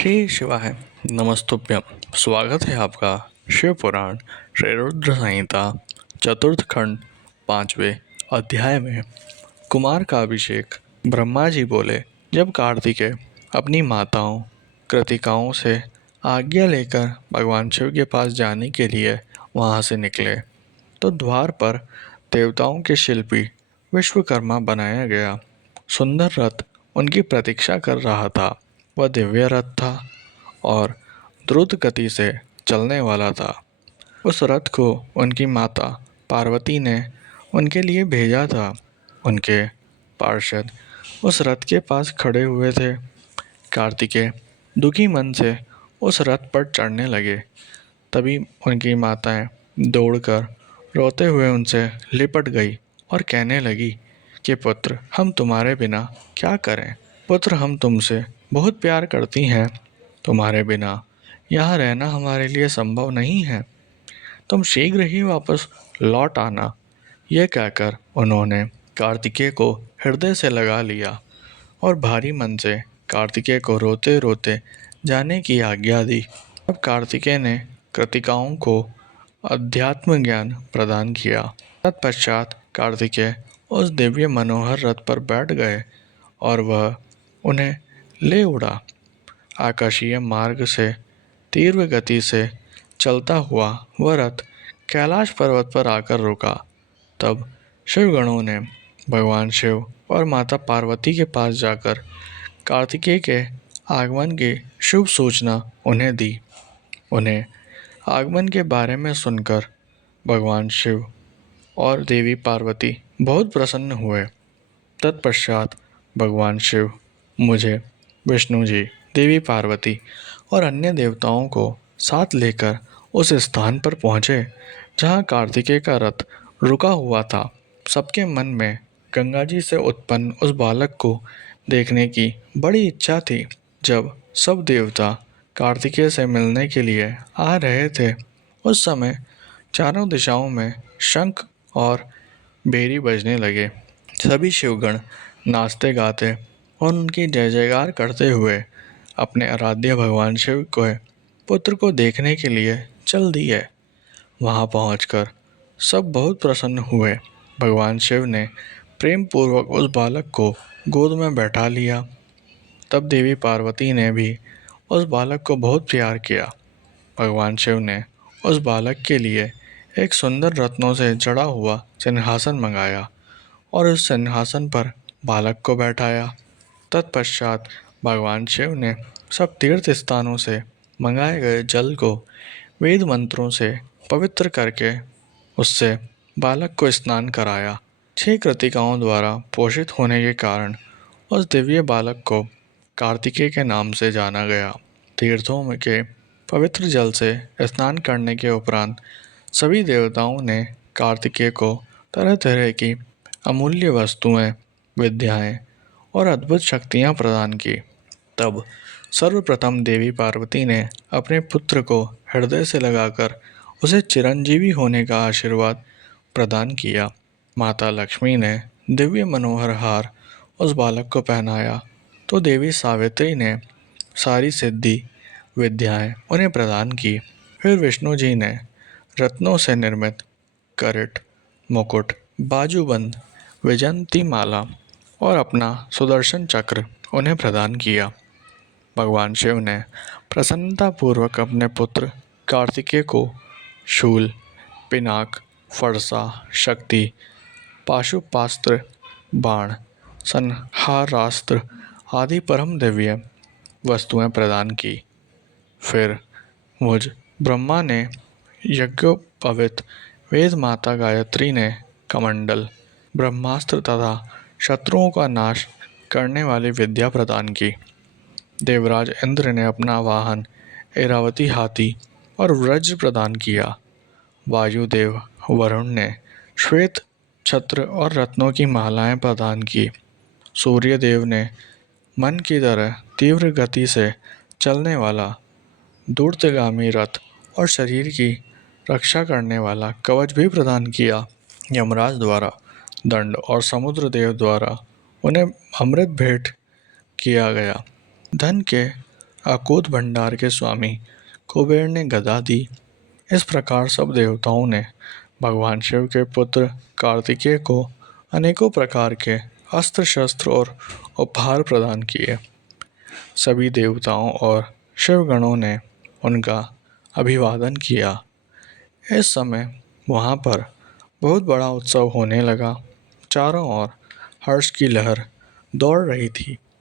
श्री शिवाय नमस्तुभ्यं। स्वागत है आपका शिव पुराण श्री रुद्र संहिता चतुर्थ खंड 5वें अध्याय में। कुमार का अभिषेक। ब्रह्मा जी बोले, जब कार्तिकेय अपनी माताओं कृतिकाओं से आज्ञा लेकर भगवान शिव के पास जाने के लिए वहां से निकले तो द्वार पर देवताओं के शिल्पी विश्वकर्मा बनाया गया सुंदर रथ उनकी प्रतीक्षा कर रहा था। वह दिव्य रथ था और द्रुत गति से चलने वाला था। उस रथ को उनकी माता पार्वती ने उनके लिए भेजा था। उनके पार्षद उस रथ के पास खड़े हुए थे। कार्तिकेय दुखी मन से उस रथ पर चढ़ने लगे। तभी उनकी माताएं दौड़कर रोते हुए उनसे लिपट गई और कहने लगी कि पुत्र, हम तुम्हारे बिना क्या करें। पुत्र, हम तुमसे बहुत प्यार करती हैं। तुम्हारे बिना यहाँ रहना हमारे लिए संभव नहीं है। तुम शीघ्र ही वापस लौट आना। यह कहकर उन्होंने कार्तिकेय को हृदय से लगा लिया और भारी मन से कार्तिकेय को रोते रोते जाने की आज्ञा दी। अब कार्तिकेय ने कृतिकाओं को अध्यात्म ज्ञान प्रदान किया। तत्पश्चात कार्तिकेय उस दिव्य मनोहर रथ पर बैठ गए और वह उन्हें ले उड़ा। आकाशीय मार्ग से तीव्र गति से चलता हुआ वह रथ कैलाश पर्वत पर आकर रुका। तब शिवगणों ने भगवान शिव और माता पार्वती के पास जाकर कार्तिकेय के आगमन की शुभ सूचना उन्हें दी। उन्हें आगमन के बारे में सुनकर भगवान शिव और देवी पार्वती बहुत प्रसन्न हुए। तत्पश्चात भगवान शिव मुझे, विष्णु जी, देवी पार्वती और अन्य देवताओं को साथ लेकर उस स्थान पर पहुँचे जहाँ कार्तिकेय का रथ रुका हुआ था। सबके मन में गंगा जी से उत्पन्न उस बालक को देखने की बड़ी इच्छा थी। जब सब देवता कार्तिकेय से मिलने के लिए आ रहे थे उस समय चारों दिशाओं में शंख और बेरी बजने लगे। सभी शिवगण नाचते गाते और उनकी जय जयकार करते हुए अपने आराध्य भगवान शिव के पुत्र को देखने के लिए चल दिए। वहां पहुंचकर सब बहुत प्रसन्न हुए। भगवान शिव ने प्रेम पूर्वक उस बालक को गोद में बैठा लिया। तब देवी पार्वती ने भी उस बालक को बहुत प्यार किया। भगवान शिव ने उस बालक के लिए एक सुंदर रत्नों से जड़ा हुआ सिंहासन मंगाया और उस सिंहासन पर बालक को बैठाया। तत्पश्चात भगवान शिव ने सब तीर्थ स्थानों से मंगाए गए जल को वेद मंत्रों से पवित्र करके उससे बालक को स्नान कराया। 6 कृतिकाओं द्वारा पोषित होने के कारण उस दिव्य बालक को कार्तिकेय के नाम से जाना गया। तीर्थों में के पवित्र जल से स्नान करने के उपरांत सभी देवताओं ने कार्तिकेय को तरह तरह की अमूल्य वस्तुएं, विद्याएं और अद्भुत शक्तियां प्रदान की। तब सर्वप्रथम देवी पार्वती ने अपने पुत्र को हृदय से लगाकर उसे चिरंजीवी होने का आशीर्वाद प्रदान किया। माता लक्ष्मी ने दिव्य मनोहर हार उस बालक को पहनाया तो देवी सावित्री ने सारी सिद्धि विद्याएं उन्हें प्रदान की। फिर विष्णु जी ने रत्नों से निर्मित करिट, मुकुट, बाजूबंद, वैजयंती माला और अपना सुदर्शन चक्र उन्हें प्रदान किया। भगवान शिव ने प्रसन्नतापूर्वक अपने पुत्र कार्तिकेय को शूल, पिनाक, फरसा, शक्ति, पाशुपास्त्र, बाण, संहारास्त्र आदि परम दिव्य वस्तुएं प्रदान की। फिर मुझ ब्रह्मा ने यज्ञोपवीत वेद माता गायत्री ने कमंडल, ब्रह्मास्त्र तथा शत्रुओं का नाश करने वाली विद्या प्रदान की। देवराज इंद्र ने अपना वाहन ऐरावती हाथी और वज्र प्रदान किया। वायुदेव वरुण ने श्वेत छत्र और रत्नों की मालाएं प्रदान की। सूर्यदेव ने मन की तरह तीव्र गति से चलने वाला दूरगामी रथ और शरीर की रक्षा करने वाला कवच भी प्रदान किया। यमराज द्वारा दंड और समुद्र देव द्वारा उन्हें अमृत भेंट किया गया। धन के अकूत भंडार के स्वामी कुबेर ने गदा दी। इस प्रकार सब देवताओं ने भगवान शिव के पुत्र कार्तिकेय को अनेकों प्रकार के अस्त्र शस्त्र और उपहार प्रदान किए। सभी देवताओं और शिवगणों ने उनका अभिवादन किया। इस समय वहाँ पर बहुत बड़ा उत्सव होने लगा। चारों ओर हर्ष की लहर दौड़ रही थी।